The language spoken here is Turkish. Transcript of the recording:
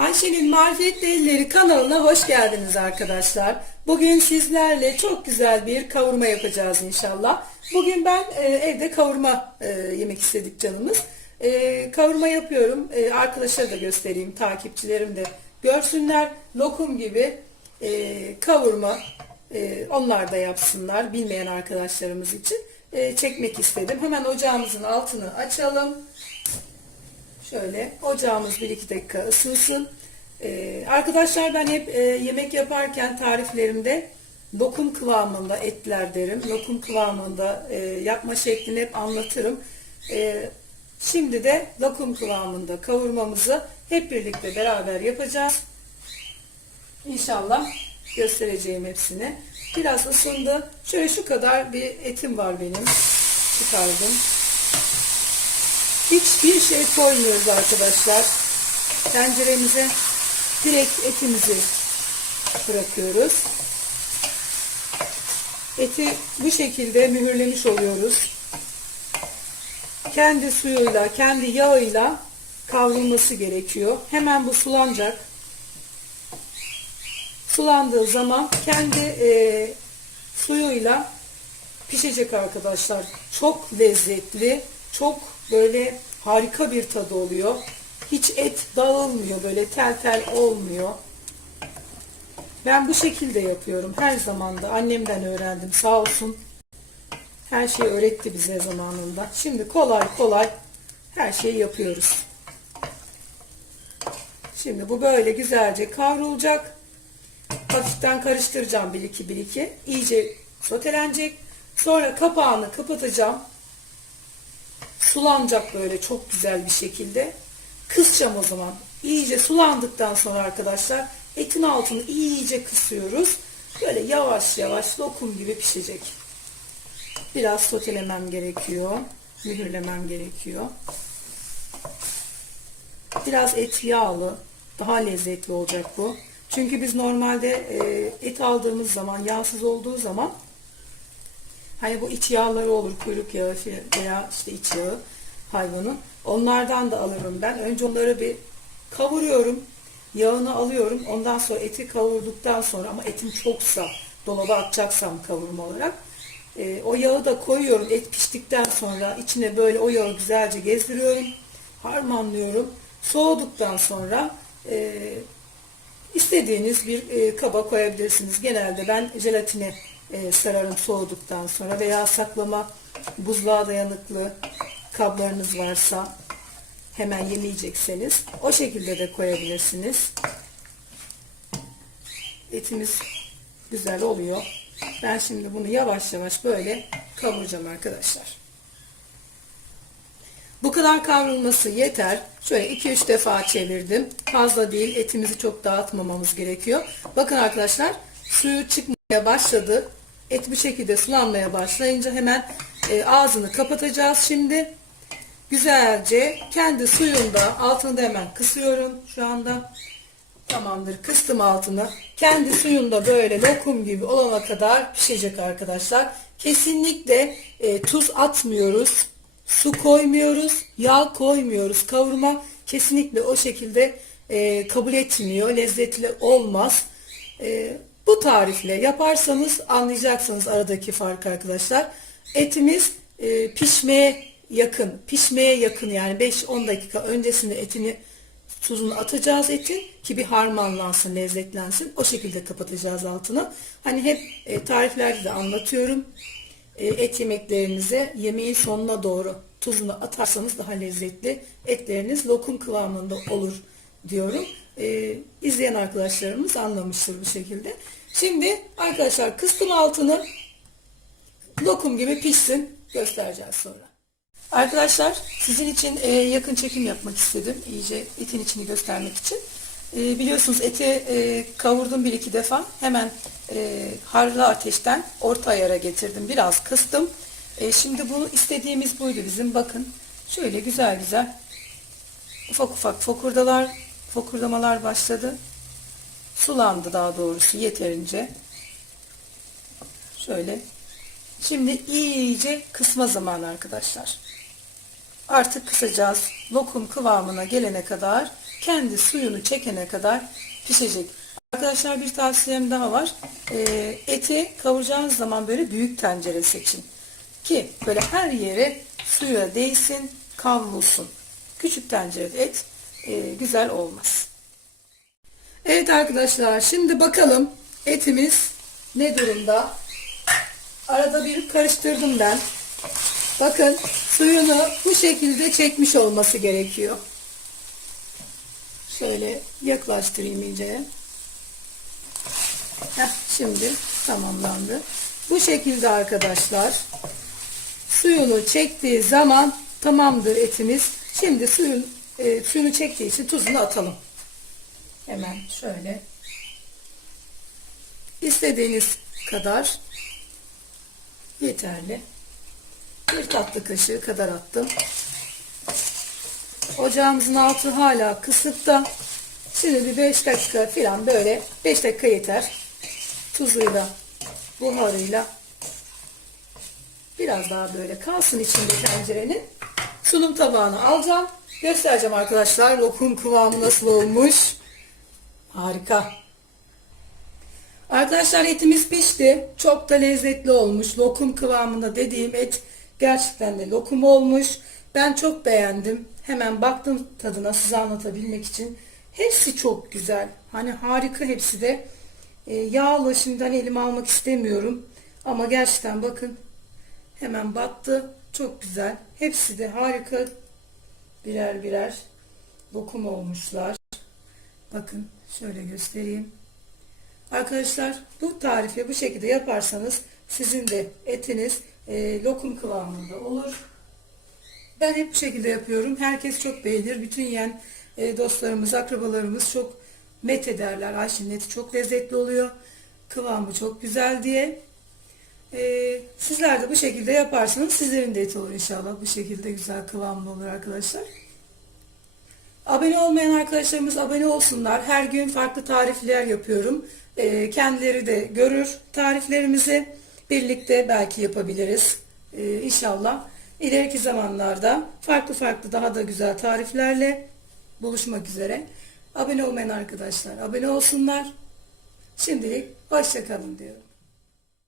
Ayşe'nin Marifetli Elleri kanalına hoş geldiniz arkadaşlar. Bugün sizlerle çok güzel bir kavurma yapacağız inşallah. Bugün ben e, evde kavurma e, yemek istedik canımız. E, kavurma yapıyorum. E, arkadaşlara da göstereyim, takipçilerim de görsünler. Lokum gibi e, kavurma e, onlar da yapsınlar bilmeyen arkadaşlarımız için. E, çekmek istedim. Hemen ocağımızın altını açalım. Şöyle ocağımız 1-2 dakika ısınsın. Ee, arkadaşlar ben hep e, yemek yaparken tariflerimde lokum kıvamında etler derim. Lokum kıvamında e, yapma şeklini hep anlatırım. E, şimdi de lokum kıvamında kavurmamızı hep birlikte beraber yapacağız. İnşallah göstereceğim hepsini. Biraz ısındı. Şöyle şu kadar bir etim var benim. Çıkardım. Hiçbir şey koymuyoruz arkadaşlar. Tenceremize direkt etimizi bırakıyoruz. Eti bu şekilde mühürlemiş oluyoruz. Kendi suyuyla, kendi yağıyla kavrulması gerekiyor. Hemen bu sulanacak. Sulandığı zaman kendi e, suyuyla pişecek arkadaşlar. Çok lezzetli, çok böyle harika bir tadı oluyor. Hiç et dağılmıyor, böyle tel tel olmuyor. Ben bu şekilde yapıyorum her zaman da. Annemden öğrendim sağ olsun. Her şeyi öğretti bize zamanında. Şimdi kolay kolay her şeyi yapıyoruz. Şimdi bu böyle güzelce kavrulacak. Hafiften karıştıracağım bir iki bir iki. İyice sotelenecek. Sonra kapağını kapatacağım. Sulanacak böyle çok güzel bir şekilde. Kısacağım o zaman. İyice sulandıktan sonra arkadaşlar etin altını iyice kısıyoruz. Böyle yavaş yavaş lokum gibi pişecek. Biraz sotelemem gerekiyor. Mühürlemem gerekiyor. Biraz et yağlı. Daha lezzetli olacak bu. Çünkü biz normalde e, et aldığımız zaman yağsız olduğu zaman hani bu iç yağları olur kuyruk yağı veya işte iç yağı hayvanın. Onlardan da alırım ben. Önce onları bir kavuruyorum. Yağını alıyorum. Ondan sonra eti kavurduktan sonra ama etim çoksa dolaba atacaksam kavurma olarak e, o yağı da koyuyorum. Et piştikten sonra içine böyle o yağı güzelce gezdiriyorum. Harmanlıyorum. Soğuduktan sonra e, istediğiniz bir e, kaba koyabilirsiniz. Genelde ben jelatine e, sararım soğuduktan sonra veya saklama buzluğa dayanıklı kablarınız varsa hemen yemeyecekseniz o şekilde de koyabilirsiniz. Etimiz güzel oluyor. Ben şimdi bunu yavaş yavaş böyle kavuracağım arkadaşlar. Bu kadar kavrulması yeter. Şöyle 2-3 defa çevirdim. Fazla değil. Etimizi çok dağıtmamamız gerekiyor. Bakın arkadaşlar suyu çıkmaya başladı. Et bu şekilde sulanmaya başlayınca hemen e, ağzını kapatacağız şimdi. Güzelce kendi suyunda altını da hemen kısıyorum şu anda. Tamamdır. Kıstım altını. Kendi suyunda böyle lokum gibi olana kadar pişecek arkadaşlar. Kesinlikle e, tuz atmıyoruz. Su koymuyoruz. Yağ koymuyoruz. Kavurma kesinlikle o şekilde e, kabul etmiyor. Lezzetli olmaz. E, bu tarifle yaparsanız anlayacaksınız aradaki farkı arkadaşlar. Etimiz e, pişmeye yakın. Pişmeye yakın yani 5-10 dakika öncesinde etini tuzunu atacağız etin ki bir harmanlansın, lezzetlensin. O şekilde kapatacağız altını. Hani hep e, tariflerde de anlatıyorum. E, et yemeklerinize yemeğin sonuna doğru tuzunu atarsanız daha lezzetli. Etleriniz lokum kıvamında olur diyorum. E, izleyen arkadaşlarımız anlamıştır bu şekilde. Şimdi arkadaşlar kıstım altını lokum gibi pişsin. Göstereceğiz sonra. Arkadaşlar sizin için e, yakın çekim yapmak istedim. İyice etin içini göstermek için. E, biliyorsunuz eti e, kavurdum bir iki defa. Hemen e, harlı ateşten orta ayara getirdim. Biraz kıstım. E, şimdi bunu istediğimiz buydu bizim. Bakın şöyle güzel güzel ufak ufak fokurdalar, fokurdamalar başladı. Sulandı daha doğrusu yeterince. Şöyle. Şimdi iyice kısma zamanı arkadaşlar. Artık kısacağız. Lokum kıvamına gelene kadar kendi suyunu çekene kadar pişecek. Arkadaşlar bir tavsiyem daha var. Ee, eti kavuracağınız zaman böyle büyük tencere seçin. Ki böyle her yere suya değsin, kavrulsun. Küçük tencerede et e, güzel olmaz. Evet arkadaşlar şimdi bakalım etimiz ne durumda. Arada bir karıştırdım ben. Bakın suyunu bu şekilde çekmiş olması gerekiyor. Şöyle yaklaştırayım iyice. Heh, şimdi tamamlandı. Bu şekilde arkadaşlar suyunu çektiği zaman tamamdır etimiz. Şimdi suyun e, suyunu çektiği için tuzunu atalım. Hemen şöyle istediğiniz kadar yeterli. Bir tatlı kaşığı kadar attım. Ocağımızın altı hala kısıkta. Şimdi bir 5 dakika falan böyle 5 dakika yeter. Tuzuyla, buharıyla biraz daha böyle kalsın içinde tencerenin. Sunum tabağını alacağım. Göstereceğim arkadaşlar lokum kıvamı nasıl olmuş. Harika. Arkadaşlar etimiz pişti. Çok da lezzetli olmuş. Lokum kıvamında dediğim et gerçekten de lokum olmuş. Ben çok beğendim. Hemen baktım tadına size anlatabilmek için. Hepsi çok güzel. Hani harika hepsi de. E, yağlı şimdiden elime almak istemiyorum. Ama gerçekten bakın hemen battı. Çok güzel. Hepsi de harika birer birer lokum olmuşlar. Bakın şöyle göstereyim. Arkadaşlar bu tarifi bu şekilde yaparsanız sizin de etiniz e, lokum kıvamında olur. Ben hep bu şekilde yapıyorum. Herkes çok beğenir. Bütün yiyen e, dostlarımız, akrabalarımız çok met ederler. Ayşe'nin eti çok lezzetli oluyor. Kıvamı çok güzel diye. E, sizler de bu şekilde yaparsanız sizlerin de eti olur inşallah. Bu şekilde güzel kıvamlı olur arkadaşlar. Abone olmayan arkadaşlarımız abone olsunlar. Her gün farklı tarifler yapıyorum. Ee, kendileri de görür tariflerimizi. Birlikte belki yapabiliriz. Ee, inşallah. İleriki zamanlarda farklı farklı daha da güzel tariflerle buluşmak üzere. Abone olmayan arkadaşlar abone olsunlar. Şimdilik hoşçakalın diyorum.